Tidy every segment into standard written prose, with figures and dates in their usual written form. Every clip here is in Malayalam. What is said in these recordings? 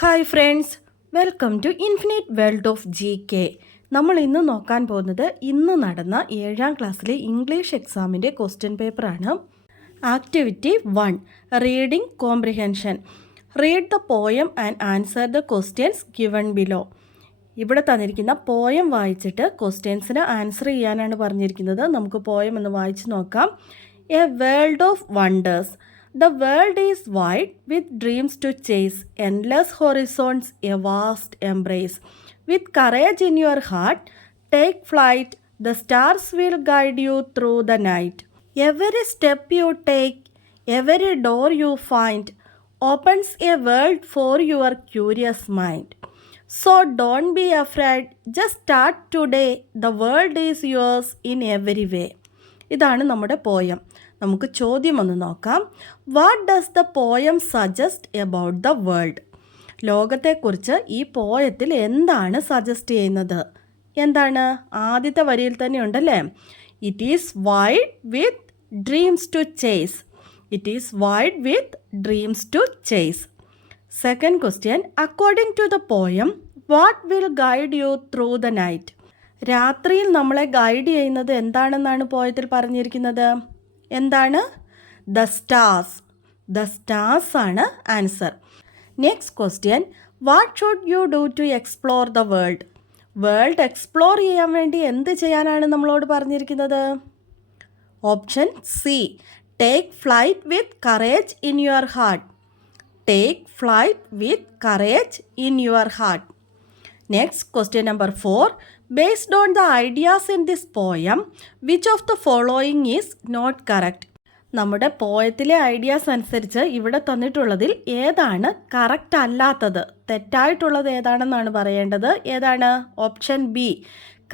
Hi friends, welcome to infinite world of GK. നമ്മൾ ഇന്ന് നോക്കാൻ പോകുന്നത് ഇന്ന് നടന്ന 7ാം ക്ലാസ്സിലെ ഇംഗ്ലീഷ് എക്സാമിൻ്റെ ക്വസ്റ്റ്യൻ പേപ്പറാണ്. Activity 1, reading comprehension. Read the poem and answer the questions given below. ഇവിടെ തന്നിരിക്കുന്ന പോയം വായിച്ചിട്ട് ക്വസ്റ്റ്യൻസിന് ആൻസർ ചെയ്യാനാണ് പറഞ്ഞിരിക്കുന്നത്. നമുക്ക് പോയം ഒന്ന് വായിച്ച് നോക്കാം. A world of wonders. The world is wide with dreams to chase, endless horizons, a vast embrace. With courage in your heart, take flight, the stars will guide you through the night. Every step you take, every door you find, opens a world for your curious mind. So don't be afraid, just start today, the world is yours in every way. ഇതാണ് നമ്മുടെ പോയം. നമുക്ക് ചോദ്യം ഒന്ന് നോക്കാം. What does the poem suggest about the world? ലോകത്തെക്കുറിച്ച് ഈ പോയത്തിൽ എന്താണ് സജസ്റ്റ് ചെയ്യുന്നത്? എന്താണ്? ആദ്യത്തെ വരിയിൽ തന്നെ ഉണ്ടല്ലേ, it is wide with dreams to chase. It is wide with dreams to chase. Second question, according to the poem what will guide you through the night? രാത്രിയിൽ നമ്മളെ ഗൈഡ് ചെയ്യുന്നത് എന്താണെന്നാണ് പോയത്തിൽ പറഞ്ഞിരിക്കുന്നത്? എന്താണ്? The stars. ദ സ്റ്റാർസ് ആണ് answer. Next question, what should you do to explore the world? World explore ചെയ്യാൻ വേണ്ടി എന്ത് ചെയ്യാനാണ് നമ്മളോട് പറഞ്ഞിരിക്കുന്നത്? Option C, take flight with courage in your heart. Take flight with courage in your heart. Next, question number 4. Based on the ideas in this poem, which of the following is not correct? നമ്മുടെ പോയത്തിലെ ഐഡിയാസ് അനുസരിച്ച് ഇവിടെ തന്നിട്ടുള്ളതിൽ ഏതാണ് കറക്റ്റ് അല്ലാത്തത്? തെറ്റായിട്ടുള്ളത് ഏതാണെന്നാണ് പറയേണ്ടത്. ഏതാണ്? Option B,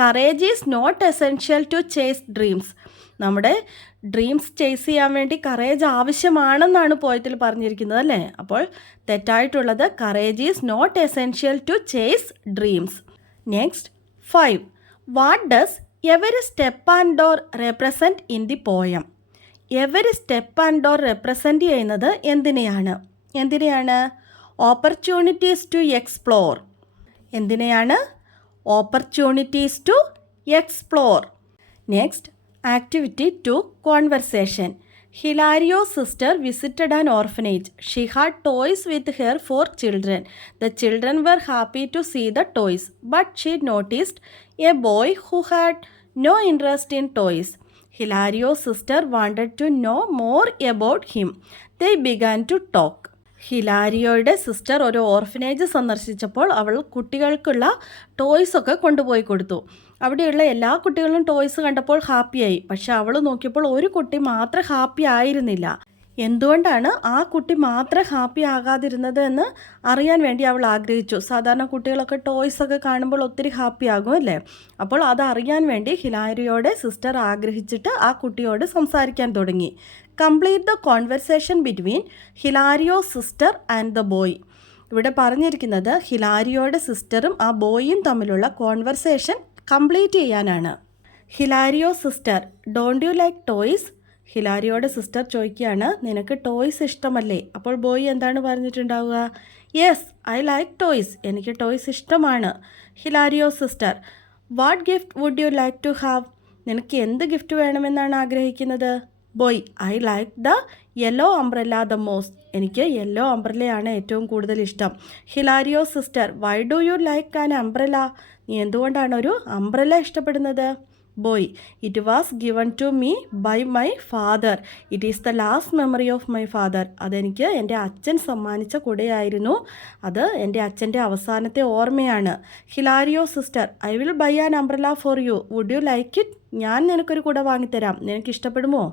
courage is not essential to chase dreams. നമ്മുടെ ഡ്രീംസ് ചേസ് ചെയ്യാൻ വേണ്ടി കറേജ് ആവശ്യമാണെന്നാണ് പോയത്തിൽ പറഞ്ഞിരിക്കുന്നത് അല്ലേ? അപ്പോൾ തെറ്റായിട്ടുള്ളത് courage is not essential to chase dreams. Next 5. What does every step and door represent in the poem? Every step and door represent ചെയ്യുന്നത് എന്തിനെയാണ്? എന്തിനെയാണ്? Opportunities to explore. എന്തിനെയാണ്? Opportunities to explore. Next, Activity 2, Conversation. Hilario's sister visited an orphanage. She had toys with her for children. The children were happy to see the toys, but she noticed a boy who had no interest in toys. Hilario's sister wanted to know more about him. They began to talk. ഹിലാരിയോയുടെ സിസ്റ്റർ ഒരു ഓർഫനേജ് സന്ദർശിച്ചപ്പോൾ അവൾ കുട്ടികൾക്കുള്ള ടോയ്സൊക്കെ കൊണ്ടുപോയി കൊടുത്തു. അവിടെയുള്ള എല്ലാ കുട്ടികളും ടോയ്സ് കണ്ടപ്പോൾ ഹാപ്പിയായി. പക്ഷെ അവൾ നോക്കിയപ്പോൾ ഒരു കുട്ടി മാത്രം ഹാപ്പി ആയിരുന്നില്ല. എന്തുകൊണ്ടാണ് ആ കുട്ടി മാത്രം ഹാപ്പി ആകാതിരുന്നത് എന്ന് അറിയാൻ വേണ്ടി അവൾ ആഗ്രഹിച്ചു. സാധാരണ കുട്ടികളൊക്കെ ടോയ്സൊക്കെ കാണുമ്പോൾ ഒത്തിരി ഹാപ്പി ആകും അല്ലേ? അപ്പോൾ അത് അറിയാൻ വേണ്ടി ഹിലാരിയോയുടെ സിസ്റ്റർ ആഗ്രഹിച്ചിട്ട് ആ കുട്ടിയോട് സംസാരിക്കാൻ തുടങ്ങി. Complete the conversation between ഹിലാരിയോ sister and the boy. ഇവിടെ പറഞ്ഞിരിക്കുന്നത് ഹിലാരിയോയുടെ സിസ്റ്ററും ആ ബോയും തമ്മിലുള്ള കോൺവെർസേഷൻ കംപ്ലീറ്റ് ചെയ്യാനാണ്. Hilario sister, don't you like toys? ഹിലാരിയോയുടെ സിസ്റ്റർ ചോദിക്കുകയാണ്, നിനക്ക് ടോയ്സ് ഇഷ്ടമല്ലേ? അപ്പോൾ ബോയ് എന്താണ് പറഞ്ഞിട്ടുണ്ടാവുക? Yes, I like toys. എനിക്ക് ടോയ്സ് ഇഷ്ടമാണ്. Hilario sister, what gift would you like to have? നിനക്ക് എന്ത് ഗിഫ്റ്റ് വേണമെന്നാണ് ആഗ്രഹിക്കുന്നത്? Boy, I like the yellow umbrella the most. എനിക്ക് യെല്ലോ അംബ്രല്ലയാണ് ഏറ്റവും കൂടുതൽ ഇഷ്ടം. Hilario sister, why do you like an umbrella? നീ എന്തുകൊണ്ടാണ് ഒരു അംബ്രല്ല ഇഷ്ടപ്പെടുന്നത്? Boy, it was given to me by my father. It is the last memory of my father. അതെനിക്ക് എൻ്റെ അച്ഛൻ സമ്മാനിച്ച കുടയായിരുന്നു. അത് എൻ്റെ അച്ഛൻ്റെ അവസാനത്തെ ഓർമ്മയാണ്. Hilario sister, I will buy an umbrella for you. Would you like it? ഞാൻ നിനക്കൊരു കുട വാങ്ങിത്തരാം. നിനക്ക് ഇഷ്ടപ്പെടുമോ?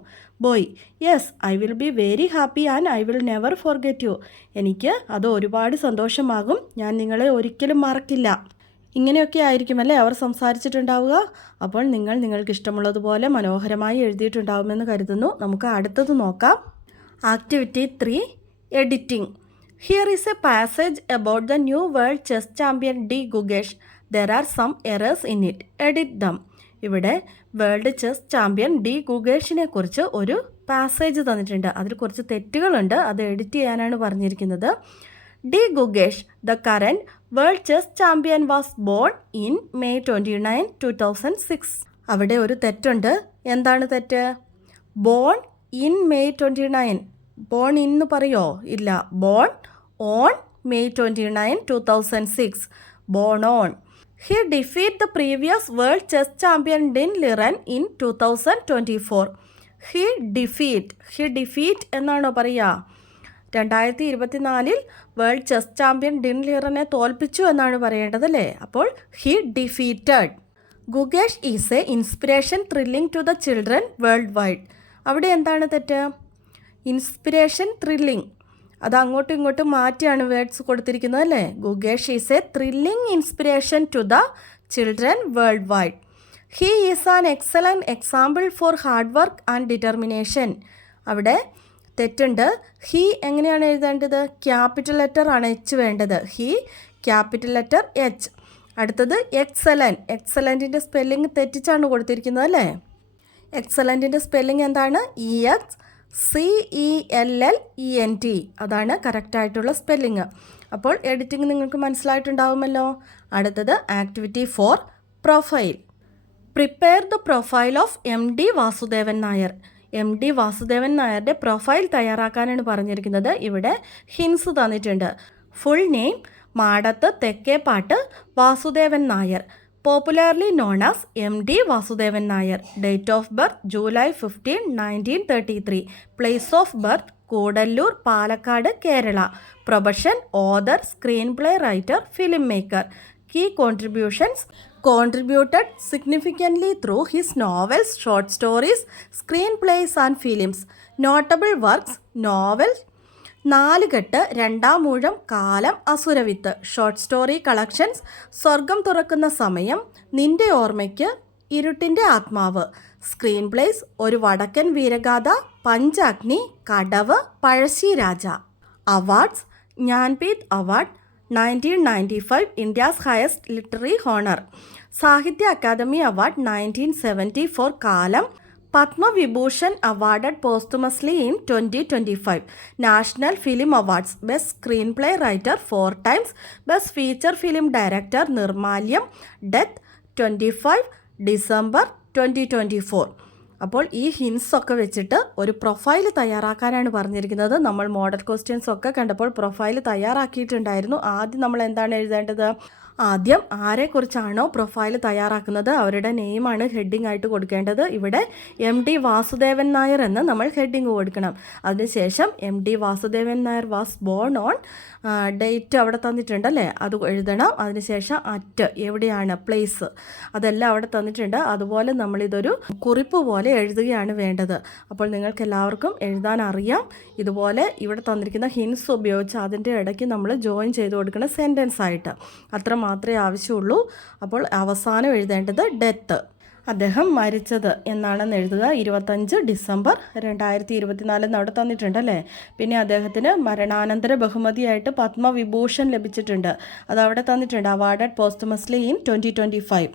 Boy, yes, I will be very happy and I will never forget you. എനിക്ക് അത് ഒരുപാട് സന്തോഷമാകും. ഞാൻ നിങ്ങളെ ഒരിക്കലും മറക്കില്ല. ഇങ്ങനെയൊക്കെ ആയിരിക്കുമല്ലേ അവർ സംസാരിച്ചിട്ടുണ്ടാവുക. അപ്പോൾ നിങ്ങൾക്ക് ഇഷ്ടമുള്ളതുപോലെ മനോഹരമായി എഴുതിയിട്ടുണ്ടാവുമെന്ന് കരുതുന്നു. നമുക്ക് അടുത്തത് നോക്കാം. Activity 3, editing. Here is a passage about the new world chess champion D Gukesh. There are some errors in it. Edit them. ഇവിടെ വേൾഡ് ചെസ് ചാമ്പ്യൻ ഡി ഗുഗേഷിനെ കുറിച്ച് ഒരു പാസേജ് തന്നിട്ടുണ്ട്. അതിൽ കുറച്ച് തെറ്റുകളുണ്ട്. അത് എഡിറ്റ് ചെയ്യാനാണ് പറഞ്ഞിരിക്കുന്നത്. D Gukesh, the current world chess champion was born in May 29, 2006. അവിടെ ഒരു തെറ്റുണ്ട്. എന്താണ് തെറ്റ്? Born in May 29. ബോൺ ഇന്ന് പറയോ? ഇല്ല. Born on May 29, 2006. Born on. He defeated the previous world chess champion Din Liren in 2024. He defeat എന്നാണോ പറയുക? 2024 വേൾഡ് ചെസ് ചാമ്പ്യൻ ഡിൻ ലിറനെ തോൽപ്പിച്ചു എന്നാണ് പറയേണ്ടത് അല്ലേ? അപ്പോൾ he defeated. Gukesh is a inspiration thrilling to the children worldwide. അവിടെ എന്താണ് തെറ്റ്? ഇൻസ്പിറേഷൻ ത്രില്ലിംഗ്, അത് അങ്ങോട്ടും ഇങ്ങോട്ടും മാറ്റിയാണ് വേർഡ്സ് കൊടുത്തിരിക്കുന്നത് അല്ലേ? Gukesh is a thrilling inspiration to the children worldwide. He is an excellent example for hard work and determination. അവിടെ തെറ്റുണ്ട്. ഹീ എങ്ങനെയാണ് എഴുതേണ്ടത്? ക്യാപിറ്റൽ ലെറ്റർ ആണ് എച്ച് വേണ്ടത്. He capital letter H. അടുത്തത് എക്സലൻറ്റ്. എക്സലൻറ്റിൻ്റെ സ്പെല്ലിംഗ് തെറ്റിച്ചാണ് കൊടുത്തിരിക്കുന്നത് അല്ലേ? എക്സലൻറ്റിൻ്റെ സ്പെല്ലിംഗ് എന്താണ്? EXCELLENT. അതാണ് കറക്റ്റായിട്ടുള്ള സ്പെല്ലിങ്. അപ്പോൾ എഡിറ്റിംഗ് നിങ്ങൾക്ക് മനസ്സിലായിട്ടുണ്ടാവുമല്ലോ. അടുത്തത് activity 4, profile. Prepare the profile of MD Vasudevan Nair. MD Vasudevan നായരുടെ പ്രൊഫൈൽ തയ്യാറാക്കാനാണ് പറഞ്ഞിരിക്കുന്നത്. ഇവിടെ ഹിൻസ് തന്നിട്ടുണ്ട്. Full name Madath Thekkepat Vasudevan Nair, popularly known as MD Vasudevan Nair. Date of birth July 15, 1933. Place of birth Kudallur, Palakkad, Kerala. Profession author, screenplay writer, filmmaker. Key contributions: contributed significantly through his novels, short stories, screenplays and films. Notable works: novel നാലുകെട്ട്, രണ്ടാമൂഴം, കാലം, അസുരവിത്ത്. ഷോർട്ട് സ്റ്റോറി കളക്ഷൻസ്: സ്വർഗം തുറക്കുന്ന സമയം, നിന്റെ ഓർമ്മയ്ക്ക്, ഇരുട്ടിൻ്റെ ആത്മാവ്. Screen place: Oru Vadakkan Veeragatha, Panchagni, Kadavu, Pazhassiraja. Awards: Jnanpith award 1995, India's highest literary honour. Sahitya Akademi award 1970 for Kaalam. Padma Vibhushan awarded posthumously in 2025. National film awards: best screenplay writer 4 times, best feature film director Nirmalyam, death 25 December 2024. അപ്പോൾ ഈ ഹിൻസ് ഒക്കെ വെച്ചിട്ട് ഒരു പ്രൊഫൈൽ തയ്യാറാക്കാനാണ് പറഞ്ഞിരിക്കുന്നത്. നമ്മൾ മോഡൽ ക്വസ്റ്റ്യൻസ് ഒക്കെ കണ്ടപ്പോൾ പ്രൊഫൈൽ തയ്യാറാക്കിയിട്ടുണ്ടായിരുന്നു. ആദ്യം നമ്മൾ എന്താണ് എഴുതേണ്ടത്? ആദ്യം ആരെക്കുറിച്ചാണോ പ്രൊഫൈൽ തയ്യാറാക്കുന്നത് അവരുടെ നെയിമാണ് ഹെഡിങ് ആയിട്ട് കൊടുക്കേണ്ടത്. ഇവിടെ MD വാസുദേവൻ നായർ എന്ന് നമ്മൾ ഹെഡിങ് കൊടുക്കണം. അതിനുശേഷം MD Vasudevan Nair was born on, date അവിടെ തന്നിട്ടുണ്ടല്ലേ, അത് എഴുതണം. അതിനുശേഷം അറ്റ്, എവിടെയാണ്, പ്ലേസ്, അതെല്ലാം അവിടെ തന്നിട്ടുണ്ട്. അതുപോലെ നമ്മളിതൊരു കുറിപ്പ് പോലെ എഴുതുകയാണ് വേണ്ടത്. അപ്പോൾ നിങ്ങൾക്ക് എല്ലാവർക്കും എഴുതാൻ അറിയാം. ഇതുപോലെ ഇവിടെ തന്നിരിക്കുന്ന ഹിൻസ് ഉപയോഗിച്ച് അതിൻ്റെ ഇടയ്ക്ക് നമ്മൾ ജോയിൻ ചെയ്ത് കൊടുക്കണം സെൻറ്റൻസ് ആയിട്ട്. അത്ര മാത്രമേ ആവശ്യമുള്ളൂ. അപ്പോൾ അവസാനം എഴുതേണ്ടത് ഡെത്ത്, അദ്ദേഹം മരിച്ചത് എന്നാണെന്ന് എഴുതുക. 25 ഡിസംബർ 2024 അവിടെ തന്നിട്ടുണ്ടല്ലേ. പിന്നെ അദ്ദേഹത്തിന് മരണാനന്തര ബഹുമതിയായിട്ട് പത്മവിഭൂഷൺ ലഭിച്ചിട്ടുണ്ട്, അതവിടെ തന്നിട്ടുണ്ട്. Awarded പോസ്റ്റ്മസ്ലി in 2025.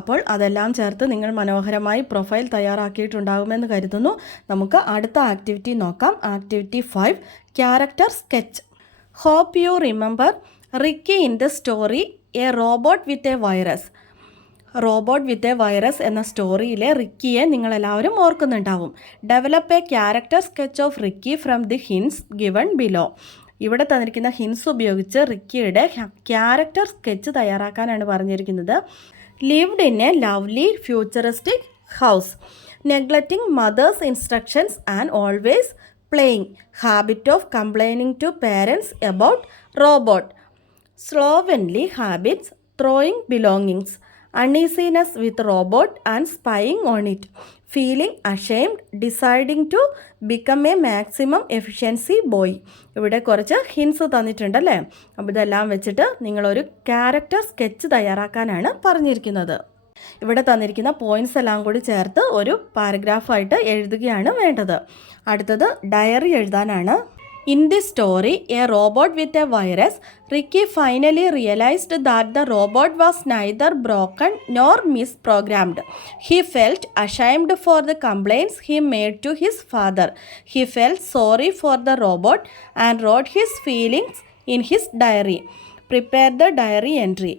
അപ്പോൾ അതെല്ലാം ചേർത്ത് നിങ്ങൾ മനോഹരമായി പ്രൊഫൈൽ തയ്യാറാക്കിയിട്ടുണ്ടാകുമെന്ന് കരുതുന്നു. നമുക്ക് അടുത്ത ആക്ടിവിറ്റി നോക്കാം. Activity 5, character sketch. Hope you remember Ricky in the story a robot with a virus. Robot with a virus എന്ന സ്റ്റോറിയിലെ റിക്കിയെ നിങ്ങളെല്ലാവരും ഓർക്കുന്നുണ്ടാവും. Develop a character sketch of Ricky from the hints given below. ഇവിടെ തന്നിരിക്കുന്ന ഹിൻസ് ഉപയോഗിച്ച് റിക്കിയുടെ ക്യാരക്ടർ സ്കെച്ച് തയ്യാറാക്കാനാണ് പറഞ്ഞിരിക്കുന്നത്. Lived in a lovely futuristic house. Neglecting mother's instructions and always playing. Habit of complaining to parents about robot. Slovenly habits, throwing belongings. Uneasiness with robot and spying on it. Feeling ashamed, deciding to become a maximum efficiency boy. ഇവിടെ കുറച്ച് ഹിൻസ് തന്നിട്ടുണ്ടല്ലേ. അപ്പോൾ ഇതെല്ലാം വെച്ചിട്ട് നിങ്ങളൊരു ക്യാരക്ടർ സ്കെച്ച് തയ്യാറാക്കാനാണ് പറഞ്ഞിരിക്കുന്നത്. ഇവിടെ തന്നിരിക്കുന്ന പോയിൻറ്റ്സ് എല്ലാം കൂടി ചേർത്ത് ഒരു പാരഗ്രാഫായിട്ട് എഴുതുകയാണ് വേണ്ടത്. അടുത്തത് ഡയറി എഴുതാനാണ്. In this story, a robot with a virus, Ricky finally realized that the robot was neither broken nor misprogrammed. He felt ashamed for the complaints he made to his father. He felt sorry for the robot and wrote his feelings in his diary. Prepare the diary entry.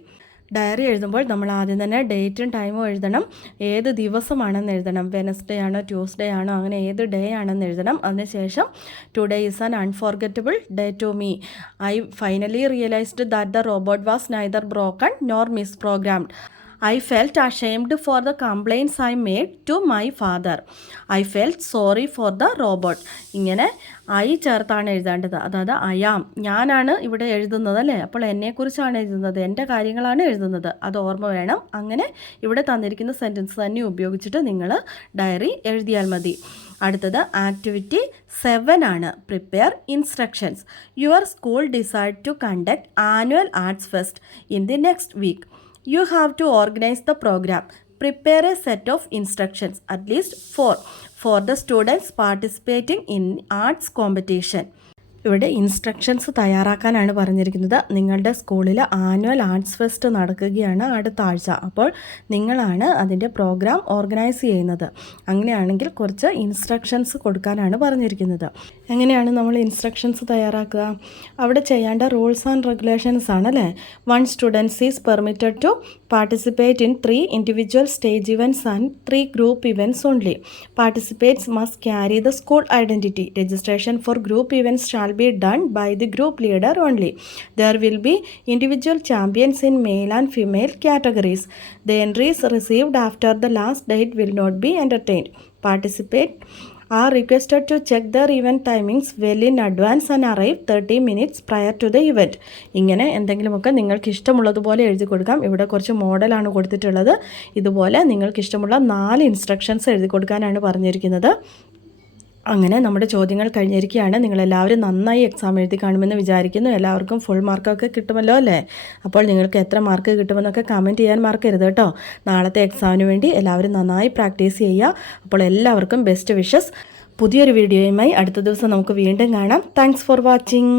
Diary എഴുതുമ്പോൾ നമ്മൾ ആദ്യം തന്നെ ഡേറ്റും ടൈമും എഴുതണം. ഏത് ദിവസമാണെന്ന് എഴുതണം. വെനസ്ഡേ ആണോ ട്യൂസ്ഡേ ആണോ അങ്ങനെ ഏത് ഡേ ആണെന്ന് എഴുതണം. അതിനുശേഷം today is an unforgettable day to me. I finally realised that the robot was neither broken nor misprogrammed. I felt ashamed for the complaints I made to my father. I felt sorry for the robot. ഇങ്ങനെ ഐ ചേർത്താണ് എഴുതേണ്ടത്. അതായത് അയാം, ഞാനാണ് ഇവിടെ എഴുതുന്നത് അല്ലേ. അപ്പോൾ എന്നെക്കുറിച്ചാണ് എഴുതുന്നത്, എൻ്റെ കാര്യങ്ങളാണ് എഴുതുന്നത്, അത് ഓർമ്മ വേണം. അങ്ങനെ ഇവിടെ തന്നിരിക്കുന്ന സെൻറ്റൻസ് തന്നെ ഉപയോഗിച്ചിട്ട് നിങ്ങൾ ഡയറി എഴുതിയാൽ മതി. അടുത്തത് ആക്ടിവിറ്റി 7 ആണ്. Prepare instructions. Your school decide to conduct annual arts fest in the next week. You have to organize the program. Prepare a set of instructions, at least 4, for the students participating in arts competition. ഇവിടെ ഇൻസ്ട്രക്ഷൻസ് തയ്യാറാക്കാനാണ് പറഞ്ഞിരിക്കുന്നത്. നിങ്ങളുടെ സ്കൂളിൽ ആനുവൽ ആർട്സ് ഫെസ്റ്റ് നടക്കുകയാണ് അടുത്ത ആഴ്ച. അപ്പോൾ നിങ്ങളാണ് അതിൻ്റെ പ്രോഗ്രാം ഓർഗനൈസ് ചെയ്യുന്നത്. അങ്ങനെയാണെങ്കിൽ കുറച്ച് ഇൻസ്ട്രക്ഷൻസ് കൊടുക്കാനാണ് പറഞ്ഞിരിക്കുന്നത്. എങ്ങനെയാണ് നമ്മൾ ഇൻസ്ട്രക്ഷൻസ് തയ്യാറാക്കുക? അവിടെ ചെയ്യേണ്ട റൂൾസ് ആൻഡ് റെഗുലേഷൻസ് ആണല്ലേ. 1 students is permitted to participate in 3 individual stage events and 3 group events only. Participants must carry the school identity. Registration for group events shall be done by the group leader only. There will be individual champions in male and female categories. The entries received after the last date will not be entertained. Participants are requested to check their event timings well in advance and arrive 30 minutes prior to the event. ഇങ്ങനെ എന്തെങ്കിലുമൊക്കെ നിങ്ങൾക്ക് ഇഷ്ടമുള്ളതുപോലെ എഴുതി കൊടുക്കാം. ഇവിടെ കുറച്ച് മോഡലാണ് കൊടുത്തിട്ടുള്ളത്. ഇതുപോലെ നിങ്ങൾക്ക് ഇഷ്ടമുള്ള 4 ഇൻസ്ട്രക്ഷൻസ് എഴുതി കൊടുക്കാനാണ് പറഞ്ഞിരിക്കുന്നത്. അങ്ങനെ നമ്മുടെ ചോദ്യങ്ങൾ കഴിഞ്ഞിരിക്കുകയാണ്. നിങ്ങളെല്ലാവരും നന്നായി എക്സാം എഴുതി കാണുമെന്ന് വിചാരിക്കുന്നു. എല്ലാവർക്കും ഫുൾ മാർക്കൊക്കെ കിട്ടുമല്ലോ അല്ലേ. അപ്പോൾ നിങ്ങൾക്ക് എത്ര മാർക്ക് കിട്ടുമെന്നൊക്കെ കമൻറ്റ് ചെയ്യാൻ മറക്കരുത് കേട്ടോ. നാളത്തെ എക്സാമിന് വേണ്ടി എല്ലാവരും നന്നായി പ്രാക്ടീസ് ചെയ്യുക. അപ്പോൾ എല്ലാവർക്കും ബെസ്റ്റ് വിഷസ്. പുതിയൊരു വീഡിയോയുമായി അടുത്ത ദിവസം നമുക്ക് വീണ്ടും കാണാം. Thanks for watching.